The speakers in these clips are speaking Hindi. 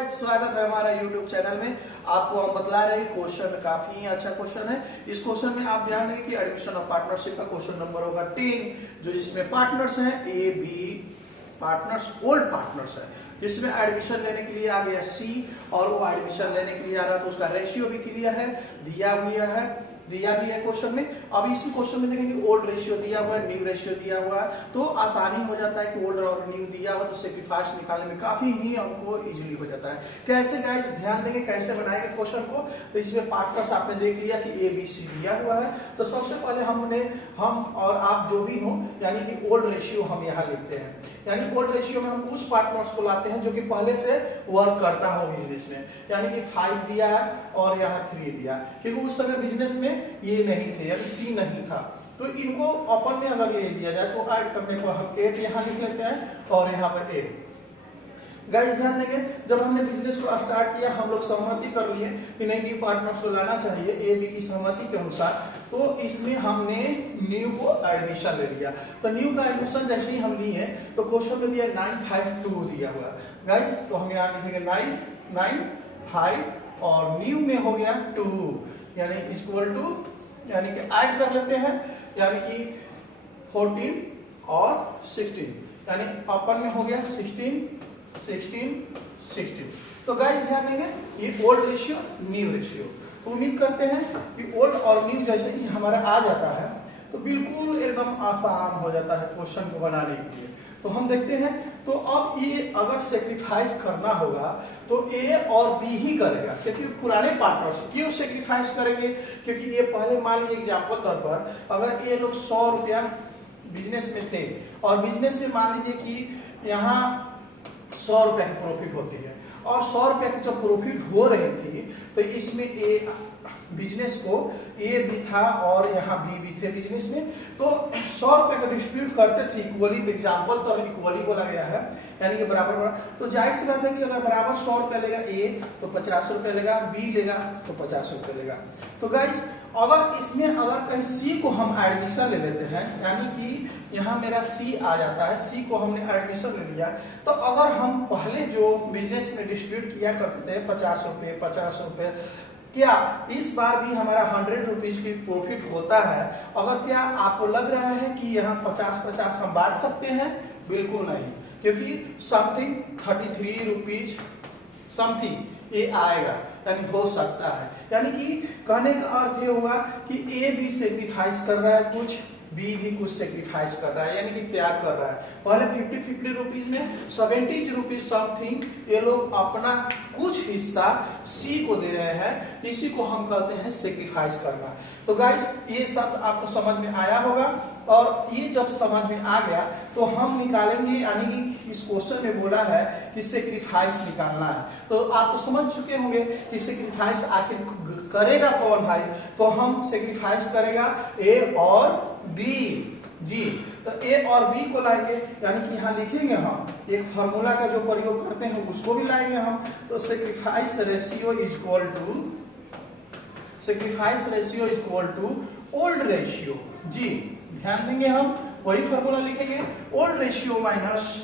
गाइस, स्वागत है हमारा YouTube चैनल में। आपको हम बतला रहे हैं क्वेश्चन काफी अच्छा क्वेश्चन है। इस क्वेश्चन में आप ध्यान देंगे कि एडमिशन ऑफ पार्टनरशिप का क्वेश्चन नंबर होगा 3, जो जिसमें पार्टनर्स हैं A B partners, old partners है, जिसमें एडमिशन लेने के लिए आ गया सी और वो एडमिशन लेने के लिए आ रहा है तो उसका रेशियो भी क्लियर है, दिया भी है क्वेश्चन में। अब इस क्वेश्चन में देखेंगे ओल्ड रेशियो दिया हुआ है, न्यू रेशियो दिया हुआ है, तो आसानी हो जाता है कि ओल्ड और न्यू दिया हो तो सेक्रीफाइस निकालने में काफी ही हमको इजीली हो जाता है। कैसे गाइस, ध्यान देंगे कैसे बनाएंगे क्वेश्चन को। तो इसमें पार्टनर्स आपने देख लिया कि ए बी सी दिया हुआ है, तो सबसे पहले हम और आप जो भी हो यानी कि ओल्ड रेशियो हम यहाँ लिखते हैं। यानी ओल्ड रेशियो में हम उस पार्टनर्स को लाते हैं जो कि पहले से वर्क करता हो बिजनेस में, यानी कि 5 दिया है और यहाँ 3 दिया, क्योंकि उस समय बिजनेस में ये नहीं थे, यानी सी नहीं था। तो इनको ओपन में अगर ले दिया जाए तो ऐड करने को हम 8 यहाँ लिख लेते हैं और यहाँ पर 8। गाइस ध्यान देंगे, जब हमने बिजनेस को स्टार्ट किया हम लोग सहमति कर लिए कि नहीं न्यू पार्टनर्स को लाना चाहिए ए बी की सहमति के अनुसार, तो इसमें हमने न्यू को एडमिशन ले लिया। तो न्यू का एडमिशन जैसे ही हम लिए तो क्वेश्चन में दिया 952 दिया हुआ गाइस, तो हम यहाँ लिखेंगे 995 और न्यू में हो गया 2 यानी इक्वल टू, यानी कि ऐड कर लेते हैं, यानी कि 14 और 16, यानी अपन में हो गया 16। तो गाइस ध्यान देंगे ये ओल्ड रेशियो न्यू रेशियो, तो उम्मीद करते हैं कि ओल्ड और न्यू जैसे ही हमारा आ जाता है तो बिल्कुल एकदम आसान हो जाता है क्वेश्चन को बनाने के लिए। तो हम देखते हैं, तो अब ये अगर सेक्रीफाइस करना होगा तो ए और बी ही करेगा, क्योंकि पुराने पार्टनर्स क्यों सेक्रीफाइस करेंगे, क्योंकि ये पहले मान लीजिए एग्जाम्पल तौर पर अगर ये लोग 100 रुपया बिजनेस में थे और बिजनेस में मान लीजिए कि यहाँ 100 रुपया की प्रॉफिट होती है और 100 रुपया की जब प्रॉफिट हो रही थी तो इसमें ए बिजनेस को ए भी था और यहाँ बी भी थे बिजनेस में, तो 100 रुपए का डिस्ट्रीब्यूट करते थे इक्वली। एग्जाम्पल तो इक्वली बोला गया है, यानी कि बराबर बराबर। तो जाहिर सी बात है कि अगर बराबर 100 रुपए लेगा ए तो 50 रुपए लेगा, बी लेगा तो 50 रुपए लेगा। तो गाइस अगर इसमें अगर कहीं सी को हम एडमिशन ले लेते हैं, यानी कि यहाँ मेरा सी आ जाता है, सी को हमने एडमिशन ले लिया, तो अगर हम पहले जो बिजनेस में डिस्ट्रीब्यूट किया करते थे 50 रुपए, क्या इस बार भी हमारा 100 रुपीज की प्रॉफिट होता है? अगर क्या आपको लग रहा है कि यहाँ 50-50 हम बांट सकते हैं? बिल्कुल नहीं, क्योंकि समथिंग 33 रुपीज समथिंग ये आएगा, यानी हो सकता है। यानी कि कहने का अर्थ ये हुआ कि ए भी सेक्रीफाइस कर रहा है कुछ, बी भी कुछ सेक्रीफाइस कर रहा है, यानी कि त्याग कर रहा है। पहले 50 रुपीज में 70 रुपीज समथिंग ये लोग अपना कुछ हिस्सा सी को दे रहे हैं, इसी को हम कहते हैं सेक्रीफाइस करना। तो गाइस ये शब्द आपको समझ में आया होगा, और ये जब समझ में आ गया तो हम निकालेंगे, यानी कि इस क्वेश्चन में बोला है कि सेक्रीफाइस निकालना है, तो आप तो समझ चुके होंगे कि सेक्रीफाइस आखिर करेगा कौन भाई। तो हम सेक्रीफाइस करेगा ए और बी जी। तो ए और बी को लाएंगे, यानी कि यहाँ लिखेंगे हम एक फार्मूला का जो प्रयोग करते हैं उसको भी लाएंगे हम। तो sacrifice ratio is equal to old ratio जी। ध्यान देंगे हम वही फार्मूला लिखेंगे, ओल्ड रेशियो माइनस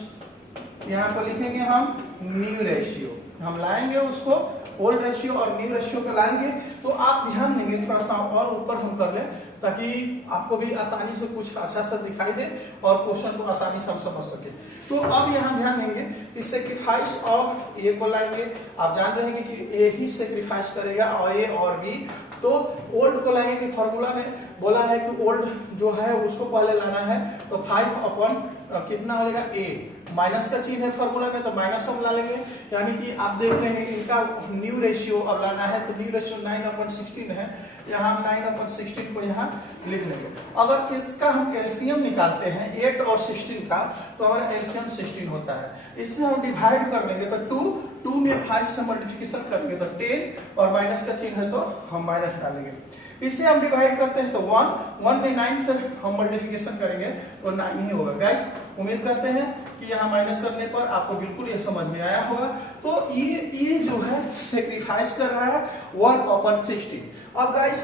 यहाँ पर लिखेंगे हम न्यू रेशियो। हम लाएंगे उसको ओल्ड रेशियो और न्यू रेशियो को लाएंगे। तो आप ध्यान देंगे, थोड़ा सा और ऊपर हम कर लें ताकि आपको भी आसानी से कुछ अच्छा सा दिखाई दे और क्वेश्चन को आसानी से हम समझ सके। तो अब यहाँ ध्यान देंगे कि सेक्रीफाइस ऑफ ए को लाएंगे। आप जान रहे हैं कि ए ही सेक्रीफाइस करेगा और ए और बी। तो ओल्ड को लाएंगे कि फॉर्मूला में बोला है कि ओल्ड जो है उसको पहले लाना है, तो 5 अपन कितना हो जाएगा ए, माइनस का चिन्ह है फॉर्मूला में तो माइनस हम ला लेंगे। यानी कि आप देख रहे हैं इनका न्यू रेशियो अब लाना है, तो न्यू रेशियो 9/16 है, यहाँ हम 9/16 को यहाँ लिख लेंगे। अगर इसका हम एलसीएम निकालते हैं 8 और 16 का, तो हमारा एलसीएम 16 होता है। इससे हम डिवाइड कर लेंगे तो 2 में 5 से मल्टीप्लिकेशन करेंगे तो 10 और माइनस का चिन्ह है तो हम माइनस डालेंगे। इससे हम डिवाइड करते हैं तो 1 में 9 से हम मल्टीप्लिकेशन करेंगे तो 9 ही होगा। गाइस उम्मीद करते हैं कि यहाँ माइनस करने पर आपको बिल्कुल ये समझ में आया होगा। तो ये जो है सेक्रीफाइस कर रहा है 1/60। अब गाइस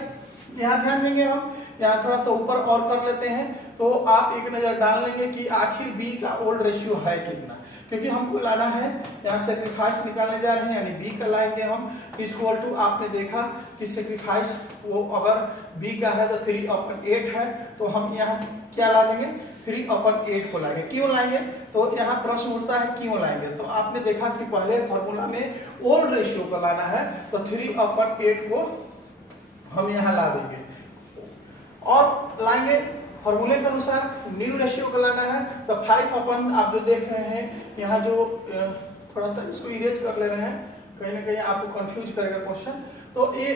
यहाँ ध्यान देंगे, हम यहाँ थोड़ा सा ऊपर और कर लेते हैं, तो आप एक नजर डाल लेंगे कि आखिर बी का ओल्ड रेशियो है कितना, क्योंकि हमको लाना है, यहाँ सेक्रीफाइस निकालने जा रहे हैं, यानी बी का लाएंगे हम इक्वल टू, आपने देखा कि सेक्रीफाइस वो अगर बी का है तो 3/8 है, तो हम यहाँ क्या लाएंगे 3/8 को लाएंगे। क्यों लाएंगे, तो यहाँ प्रश्न उठता है क्यों लाएंगे, तो आपने देखा कि पहले फॉर्मूला में ओल्ड रेशियो को लाना है, तो 3/8 को हम यहाँ ला देंगे, और लाएंगे फॉर्मूले के अनुसार न्यू रेशियो को लाना है, तो 5 आप जो देख रहे हैं यहाँ जो थोड़ा सा इसको इरेज कर ले रहे हैं, कहीं ना कहीं आपको कंफ्यूज करेगा क्वेश्चन। तो ये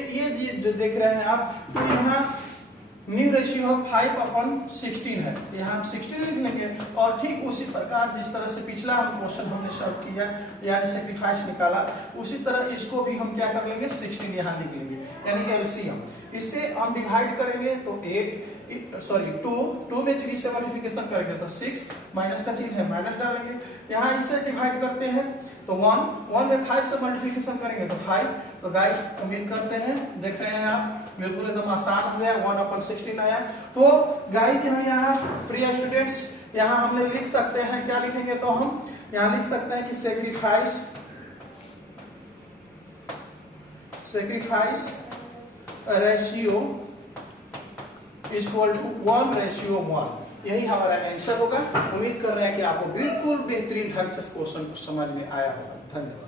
जो देख रहे हैं आप, तो यहाँ न्यू रेशियो 5/16 है, यहाँ हम 16 लिख लेंगे, और ठीक उसी प्रकार जिस तरह से पिछला हम क्वेश्चन हमने सॉल्व किया यानी सेक्रीफाइस निकाला, उसी तरह इसको भी हम क्या कर लेंगे 16 यहाँ लिख लेंगे, यानी एलसीएम। इससे हम डिवाइड करेंगे तो 2 में 3 से मल्टीप्लिकेशन करेंगे तो 6, माइनस का चिन्ह है माइनस डालेंगे, यहाँ इससे डिवाइड करते हैं तो 1 में 5 से मल्टीप्लिकेशन करेंगे तो 5। तो गाइस उम्मीद करते हैं, देख रहे हैं आप बिल्कुल एकदम आसान हो गया, 1/16 आया। तो गाइस यहाँ प्रिय स्टूडेंट्स, यहाँ हमने लिख सकते हैं, क्या लिखेंगे, तो हम यहाँ लिख सकते हैं कि सेक्रीफाइस रेशियो इक्वल टू 1:1, यही हमारा आंसर होगा। उम्मीद कर रहे हैं कि आपको बिल्कुल बेहतरीन ढंग से क्वेश्चन को समझ में आया होगा। धन्यवाद।